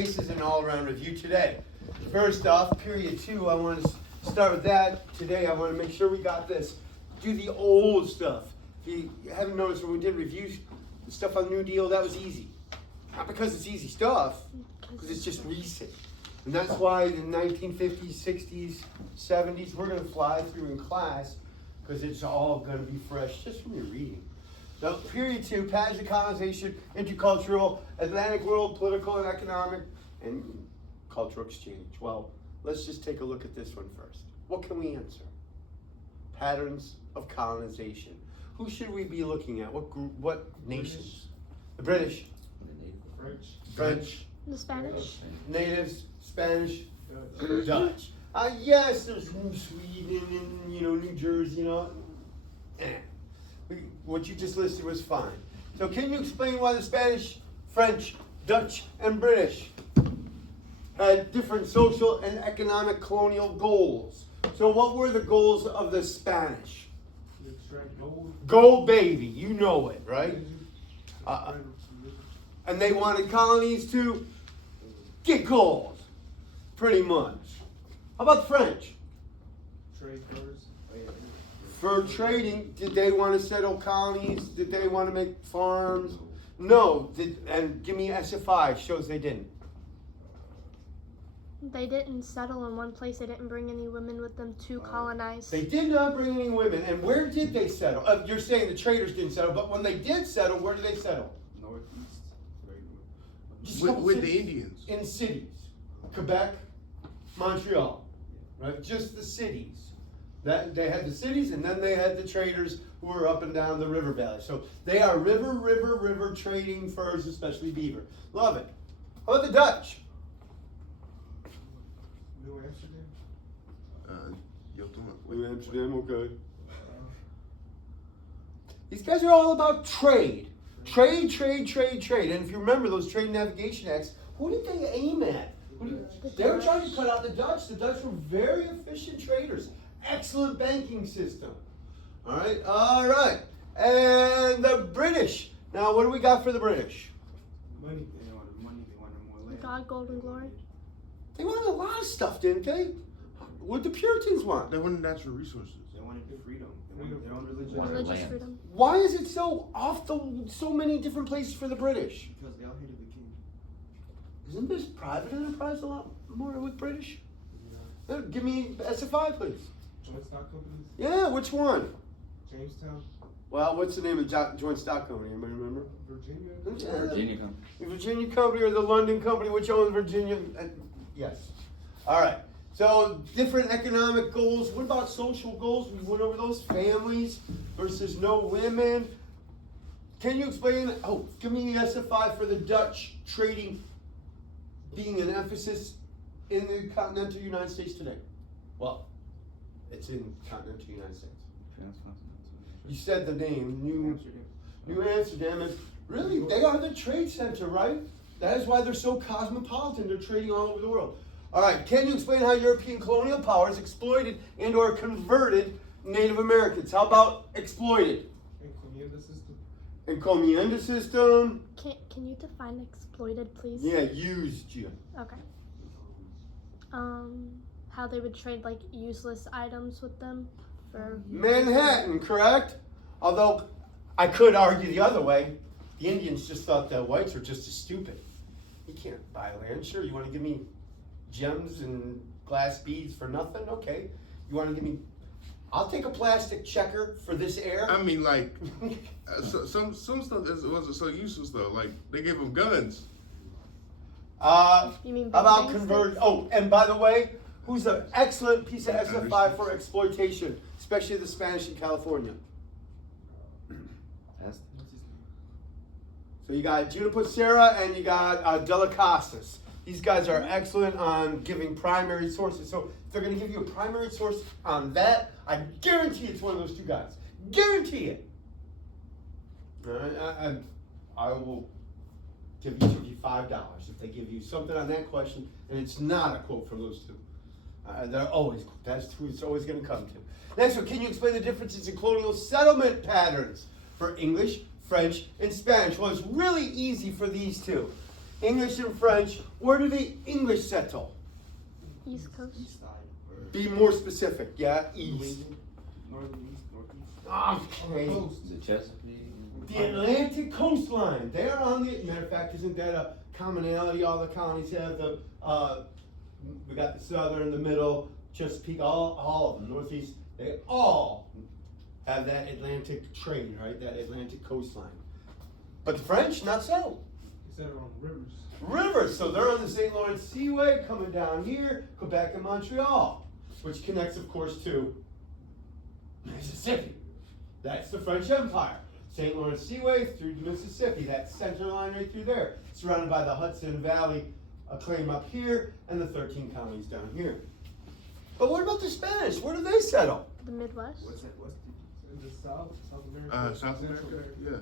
This is an all-around review today. First off, period 2, I want to start with that. Today I want to make sure we got this. Do the old stuff. If you haven't noticed, when we did reviews, the stuff on New Deal, that was easy. Not because it's easy stuff, because it's just recent. And that's why in the 1950s, 60s, 70s, we're going to fly through in class, because it's all going to be fresh just from your reading. So, period 2, passage of colonization, intercultural, Atlantic world, political and economic, and cultural exchange. Well, let's just take a look at this one first. What can we answer? Patterns of colonization. Who should we be looking at? What group? What nations? The British. French. The Spanish. Natives. Spanish. Dutch. Yes, there's New Sweden and New Jersey. What you just listed was fine. So can you explain why the Spanish, French, Dutch, and British had different social and economic colonial goals? So what were the goals of the Spanish? Gold, baby. You know it, right? And they wanted colonies to get gold, pretty much. How about the French? Trade first. For trading, did they want to settle colonies? Did they want to make farms? No. And give me SFI shows they didn't. They didn't settle in one place. They didn't bring any women with them to colonize. They did not bring any women. And where did they settle? You're saying the traders didn't settle, but when they did settle, where did they settle? Northeast. With the Indians. In cities. Quebec, Montreal. Right? Just the cities. That they had the cities, and then they had the traders who were up and down the river valley. So they are river trading furs, especially beaver. Love it. How about the Dutch? New Amsterdam. New Amsterdam, okay. These guys are all about trade. Trade. And if you remember those Trade Navigation Acts, who did they aim at? They were trying to cut out the Dutch. The Dutch were very efficient traders. Excellent banking system. All right. And the British. Now, what do we got for the British? Money. They wanted money. They wanted more land. God, gold, and glory. They wanted a lot of stuff, didn't they? What did the Puritans want? They wanted natural resources. They wanted freedom. They wanted their own religion. Religious freedom. Why is it so so many different places for the British? Because they all hated the king. Isn't this private enterprise a lot more with British? Give me SFI, please. Joint stock companies. Yeah, which one? Jamestown. Well, what's the name of the joint stock company? Anybody remember? Virginia. Virginia company. The Virginia company or the London company, which owns Virginia? Yes. All right. So different economic goals. What about social goals? We went over those. Families versus no women. Can you explain? Oh, give me the SFI for the Dutch trading being an emphasis in the continental United States today. Well, it's in continental United States. You said the name, New Amsterdam, and really, they are the trade center, right? That is why they're so cosmopolitan. They're trading all over the world. All right, can you explain how European colonial powers exploited and or converted Native Americans? How about exploited? Encomienda system. Can you define exploited, please? Yeah, used you. Okay. How they would trade like useless items with them for Manhattan, correct? Although I could argue the other way. The Indians just thought that whites were just as stupid. You can't buy land. Sure, you want to give me gems and glass beads for nothing? Okay. You want to give me... I'll take a plastic checker for this air. I mean, like, some stuff wasn't so useless, though. Like, they gave them guns. You mean about big conversion? things? Oh, and by the way, who's an excellent piece of SFI for exploitation, especially the Spanish in California? So you got Juniper Serra and you got De La Casas. These guys are excellent on giving primary sources. So if they're going to give you a primary source on that, I guarantee it's one of those two guys. Guarantee it. All right, I will give each of you $5 if they give you something on that question, and it's not a quote from those two. They're always, that's who it's always going to come to. Next one, can you explain the differences in colonial settlement patterns for English, French, and Spanish? Well, it's really easy for these two. English and French. Where do the English settle? East Coast. East side. Or Be more specific. Yeah, New east. England, northern east, northeast. Okay. Coast. The Chesapeake. The Atlantic coastline. They are on the. Matter of fact, isn't that a commonality? All the colonies have the. We got the southern, the middle, Chesapeake, all of them, northeast. They all have that Atlantic trade, right? That Atlantic coastline. But the French, not so. It's that on rivers. Rivers. So they're on the St. Lawrence Seaway, coming down here, Quebec and Montreal, which connects, of course, to Mississippi. That's the French Empire. St. Lawrence Seaway through the Mississippi, that center line right through there, surrounded by the Hudson Valley claim up here and the 13 colonies down here. But what about the Spanish? Where do they settle? The Midwest. What's that? What's in the South America? South Central America, yeah.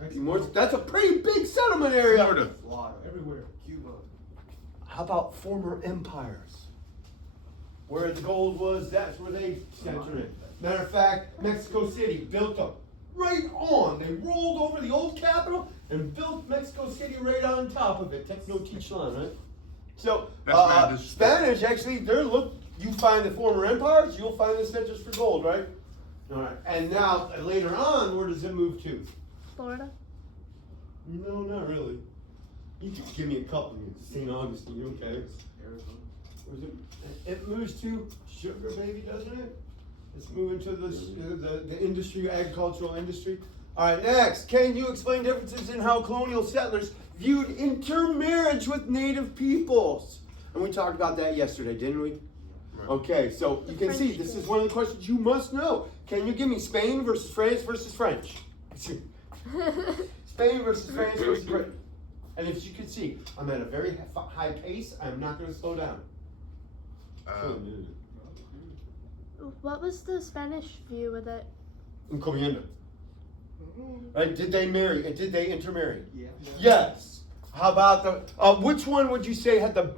Mexico. That's a pretty big settlement area. Florida. Florida. Everywhere. Cuba. How about former empires? Where the gold was, that's where they centered it. Matter of fact, Mexico City built them right on. They rolled over the old capital and built Mexico City right on top of it. Tenochtitlan, right? So, That's Spanish actually, you find the former empires, you'll find the centers for gold, right? All right. And now, later on, where does it move to? Florida. No, not really. You can give me a couple. St. Augustine, okay? Arizona. Where's it moves to sugar, baby, doesn't it? It's moving to the industry, agricultural industry. All right, next. Can you explain differences in how colonial settlers viewed intermarriage with native peoples? And we talked about that yesterday, didn't we? Right. Okay, so The you can see French this did. is one of the questions you must know. Can you give me Spain versus France versus French? Spain versus France versus Britain. And if you can see, I'm at a very high pace. I'm not going to slow down. What was the Spanish view with it? Encomienda. Right? Did they marry? Did they intermarry? Yeah. Yes. How about the? Which one would you say had the?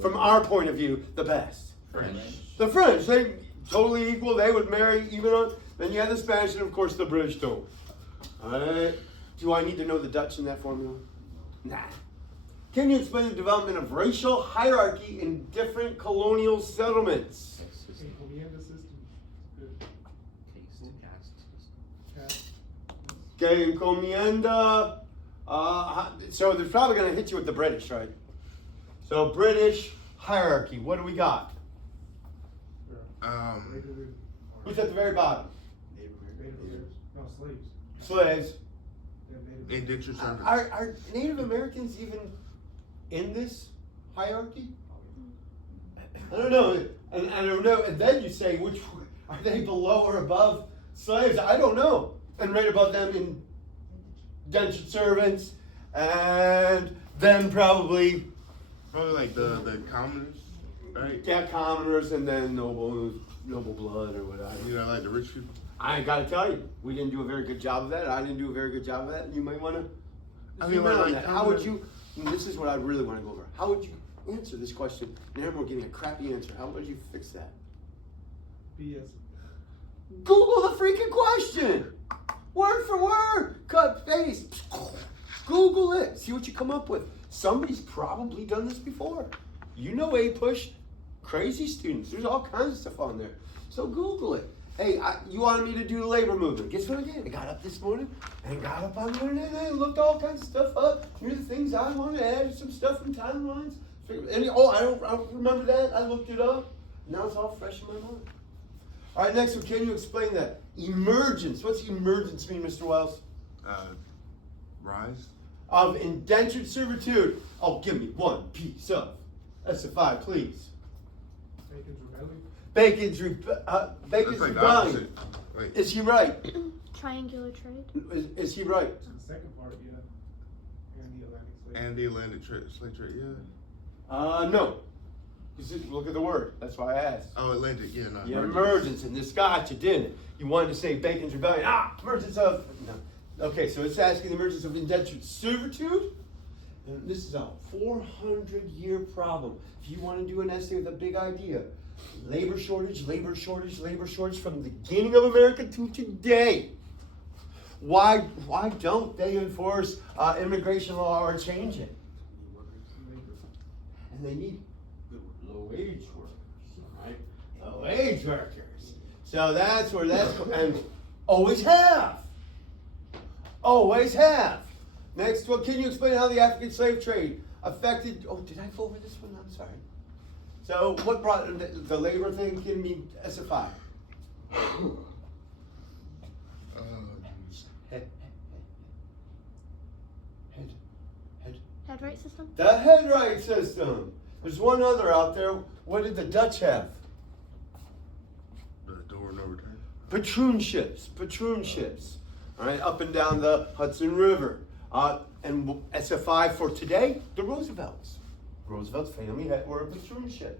From our point of view, the best. French. The French. They totally equal. They would marry even on. Then you have the Spanish, and of course the British don't. All right. Do I need to know the Dutch in that formula? Nah. Can you explain the development of racial hierarchy in different colonial settlements? Encomienda system. Good. Caste. Okay, encomienda. So they're probably going to hit you with the British, right? So British hierarchy. What do we got? Who's at the very bottom? Native Americans. No, slaves. Slaves. Yeah, Native Indentured service. Are Native Americans even in this hierarchy? I don't know. And I don't know. And then you say, which are they below or above slaves? I don't know. And right above them, indentured servants, and then probably Like the commoners, right? yeah, commoners, and then noble blood or whatever. You know, like the rich people. I gotta tell you, we didn't do a very good job of that. I didn't do a very good job of that. You might want to. I mean, like, how would you? And this is what I really want to go over. How would you answer this question? And everyone giving a crappy answer. How would you fix that? BS. Google the freaking question. Word for word. Cut, paste. Google it. See what you come up with. Somebody's probably done this before. You know APUSH. Crazy students. There's all kinds of stuff on there. So Google it. Hey, you wanted me to do the labor movement. Guess what I did? I got up this morning and got up on the internet and I looked all kinds of stuff up. Here are the things I want to add, some stuff from timelines. And, I don't remember that. I looked it up. Now it's all fresh in my mind. All right, next one. Can you explain that? Emergence. What's emergence mean, Mr. Wells? Rise. Of indentured servitude. Oh, give me one piece of. Specify, please. Bacon's rebellion. Bacon's That's like the rebellion. opposite. Like, Is he right? Triangular trade. Is he right? The second part, yeah. And the Atlantic slave. and the Atlantic slave trade, yeah. No. Look at the word. That's why I asked. Oh, Atlantic, yeah, no. Yeah, emergence, and this got you, didn't it? You wanted to say Bacon's rebellion. Emergence of. No. Okay, so it's asking the emergence of indentured servitude. And this is a 400-year problem. If you want to do an essay with a big idea, labor shortage, labor shortage, labor shortage from the beginning of America to today. Why don't they enforce immigration law or change it? And they need low-wage workers, right? Low-wage workers. So that's where and always have. Always have. Next one, can you explain how the African slave trade affected, oh, did I go over this one? I'm sorry. So what brought the labor thing can be SFI? Headright system? The headright system. There's one other out there. What did the Dutch have? The door no return. Patroon ships. All right, up and down the Hudson River. And SFI for today, the Roosevelts. Roosevelt's family were a patroon ship.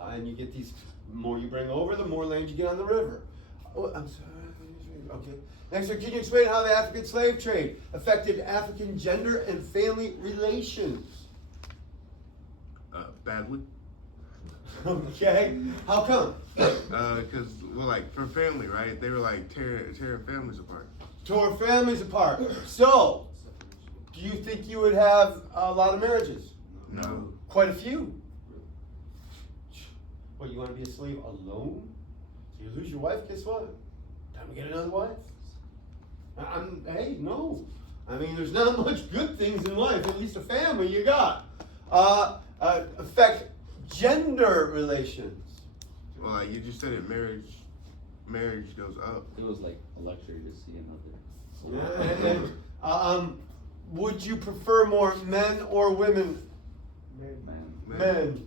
And you get these, the more you bring over, the more land you get on the river. Oh, I'm sorry. Okay. Next one, can you explain how the African slave trade affected African gender and family relations? Badly. Okay. How come? Because, well, like, for family, right? They were, like, tearing families apart. Tore families apart. So, do you think you would have a lot of marriages? No. Quite a few. What, you want to be a slave alone? So you lose your wife, guess what? Time to get another wife. Hey, no. I mean, there's not much good things in life, at least a family you got. Affect gender relations. Well, like you just said it, marriage goes up. It was like a luxury to see another. And, would you prefer more men or women? Man. Men.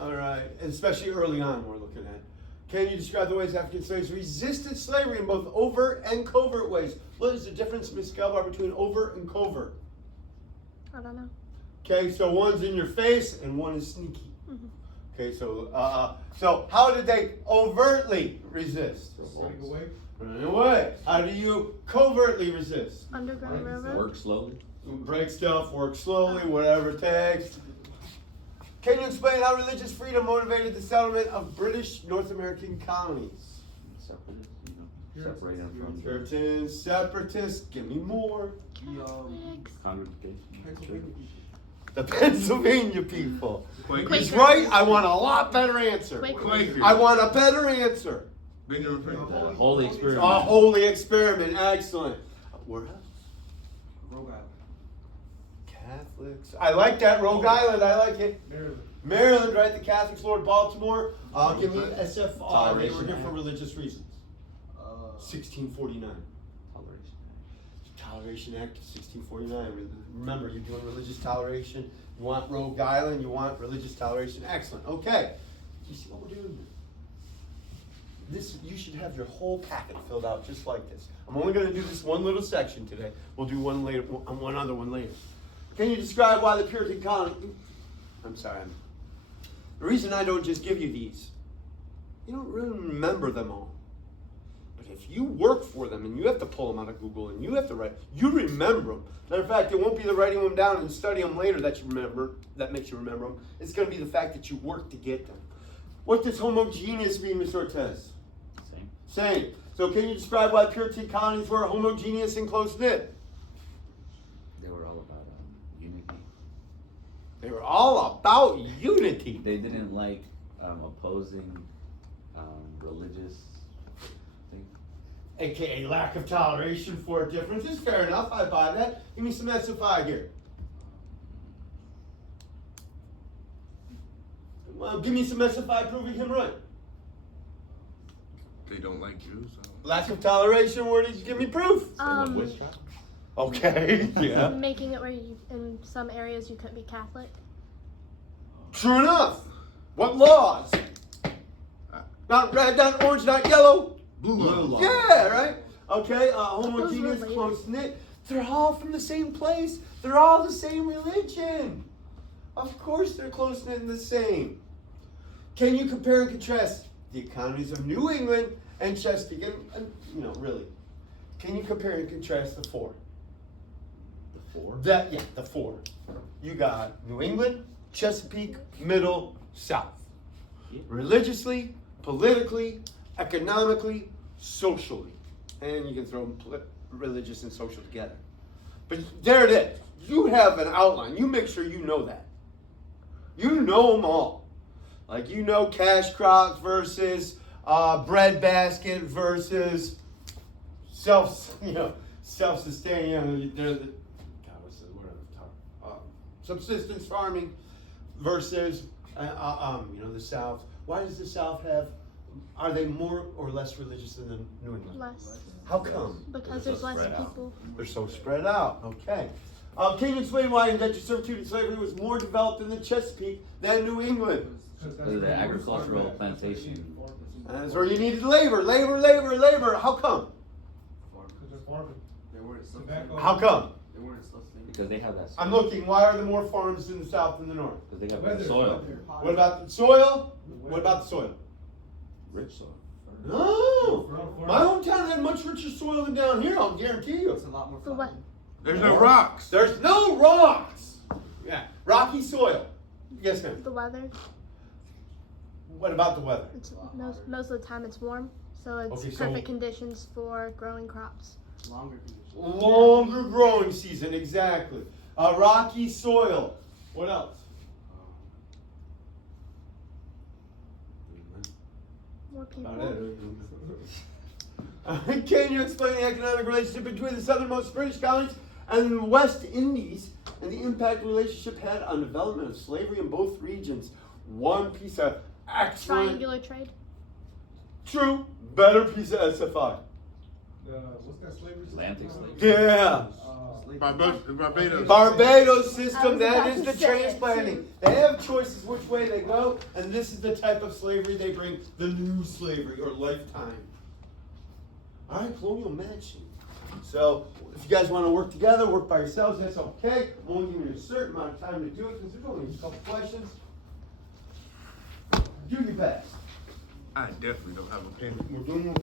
All right, especially early on, we're looking at. Can you describe the ways African slaves resisted slavery in both overt and covert ways? What is the difference, Ms. Gelbar, between overt and covert? I don't know. Okay, so one's in your face and one is sneaky. Mhm. Okay, so how did they overtly resist? Running away. Running away. How do you covertly resist? Underground Railroad? Work slowly. Break stuff, work slowly, whatever it takes. Can you explain how religious freedom motivated the settlement of British North American colonies? Separate, separate them from the Puritans, separatists, give me more. Catholics. congregation. The Pennsylvania people. Quakers. He's right, I want a lot better answer. Quakers. I want a better answer. Benjamin Franklin. The holy experiment. A holy experiment, excellent. Where else? Rhode Island. Catholics. I like that. Rhode Island, I like it. Maryland. Maryland, right? The Catholics, Lord Baltimore. Give me SFI. They were Toleration here for Act. religious reasons. 1649. Toleration. Toleration Act, 1649. Remember, you're doing religious toleration. You want Rhode Island. You want religious toleration. Excellent. Okay. You see what we're doing here? This, you should have your whole packet filled out just like this. I'm only going to do this one little section today. We'll do one later, one other one later. Can you describe why the Puritan colony? I'm sorry. The reason I don't just give you these, you don't really remember them all. But if you work for them and you have to pull them out of Google and you have to write, you remember them. Matter of fact, it won't be the writing them down and study them later that you remember, that makes you remember them. It's going to be the fact that you work to get them. What does homogeneous mean, Mr. Ortez? Same. So can you describe why Puritan colonies were homogeneous and close-knit? They were all about unity. They were all about unity. They didn't like opposing religious things. AKA lack of toleration for differences. Fair enough, I buy that. Give me some SFI here. Well, give me some SFI proving him right. They don't like Jews. So. Lack of toleration, where did you give me proof? Witch trials? Okay, yeah. Making it where you, in some areas you couldn't be Catholic. True enough. What laws? Not red, not orange, not yellow. Blue law. Yeah, right? Okay, homogeneous, related. close-knit. They're all from the same place. They're all the same religion. Of course they're close-knit and the same. Can you compare and contrast the economies of New England and Chesapeake? And really. Can you compare and contrast the four? The four? The four. You got New England, Chesapeake, Middle, South. Yeah. Religiously, politically, economically, socially. And you can throw religious and social together. But there it is. You have an outline. You make sure you know that. You know them all. Like you know cash crops versus breadbasket versus self-sustaining. Subsistence farming versus the South. Why does the South have? Are they more or less religious than the New England? Less. How come? Because there's less people. They're so spread out. Okay. Can you explain why indentured servitude and slavery was more developed in the Chesapeake than New England? Because of the agricultural plantation. That's where you needed labor. How come? How come? Because they have that. I'm looking. Why are there more farms in the South than the North? Because they have that soil. What about the soil? What about the soil? Rich soil. No. My hometown had much richer soil than down here. I'll guarantee you. It's a lot more For what? There's no rocks. There's no rocks. Yeah. Rocky soil. Yes, ma'am. The weather. What about the weather? It's most of the time it's warm, so it's Okay, so- perfect conditions for growing crops. Longer conditions. Longer growing season, exactly. Rocky soil. What else? More people. Can you explain the economic relationship between the southernmost British colonies and the West Indies and the impact the relationship had on development of slavery in both regions? One piece of excellent, Triangular trade. true, better piece of SFI. What's that slavery? Atlantic slavery. Yeah. Barbados. Barbados I system, was that about is to the say it, transplanting. too. They have choices which way they go, and this is the type of slavery they bring, the new slavery or lifetime. All right, colonial matching. So if you guys want to work together, work by yourselves, that's okay. I'm only giving you a certain amount of time to do it because there's only a couple questions. Do your best. I definitely don't have a pen. We're doing